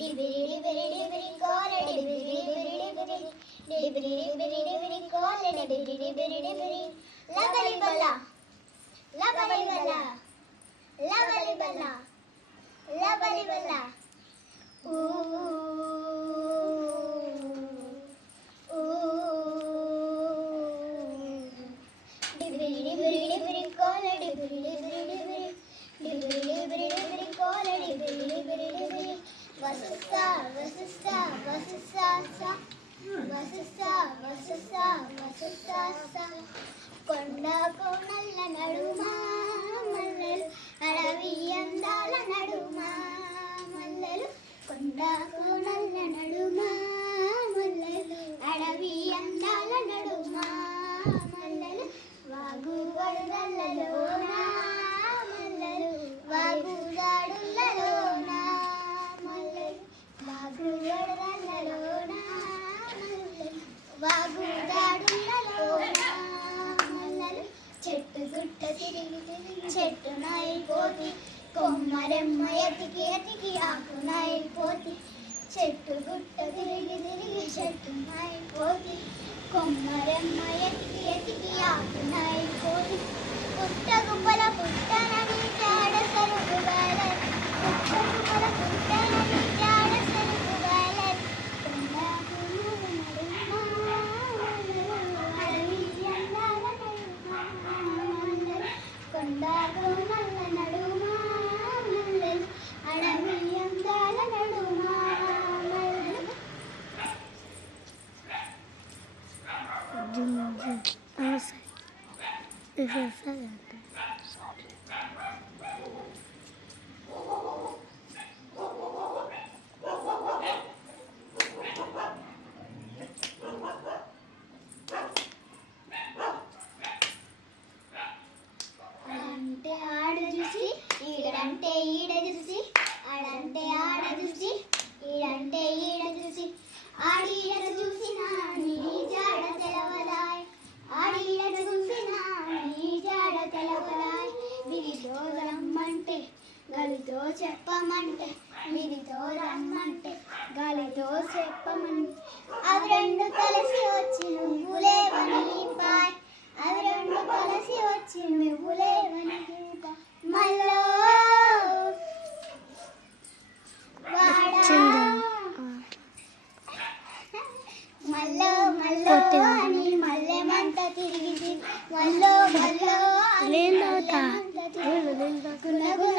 డిబిరి డిబిరి డిబిరి కోల డిబిరి డిబిరి డిబిరి డిబిరి డిబిరి డిబిరి కోల డిబిరి డిబిరి డిబిరి లబలి బల లబలి బల లబలి బల లబలి బల ఊ డిబిరి డిబిరి డిబిరి కోల డిబిరి డిబిరి డిబిరి డిబిరి డిబిరి డిబిరి కోల డిబిరి డిబిరి డిబిరి వససా వససా వససా సా వససా వససా వససా సా కొండ కోనల్ల నడుమా మల్లెలు అడవి అందాల నడుమా మల్లెలు కొండ కోనల్ల నడుమా మల్లెలు అడవి అందాల నడుమా మల్లెలు వాగు వడలలోనా మల్లెలు వాగు దాడులలోనా మల్లెలు వాగు వడలలోనా మల్లెలు వాగు దాడులలోనా మల్లెలు చెట్టు గుట్ట తిరిగి తిరిగి చెట్టు నాయిపోతి కొమ్మరెమ్మ ఎతికి ఎతికి ఆకు నాయిపోతి చెట్టు గుట్ట తిరిగి తిరిగి చెట్టు నాయిపోతి కొమ్మరెమ్మ ఎతికి ఎతికి ఆకు నాయిపోతి పుట్ట గుబ్బల పుట్టనని చాడ సరుకు బాల పుట్ట గుబ్బల పుట్టనని చాడ సరుకు బాల కొండ కోనల్ల నడుమా మల్లెలు అడవి అందాల నడుమా మల్లెలు అంటే ఆడ చూసి ఈడంటే ఈడ చూసి ఆడంటే ఆడ చూసి ఈడంటే ఈడ చూసి ఆడీడ చూసిన నీ జాడ తెలవదాయ్ ఆడీడ చూసిన నీ జాడ తెలవదాయ్ విధితో రమ్మంటే గలితో చెప్పమంటే విధితో రమ్మంటే గాలితో చెప్పమంటే అవి రెండు కలిసి వచ్చి నువ్వులేవని పాయ్ అవి రెండు కలిసి వచ్చి నువ్వులేవని మల్లో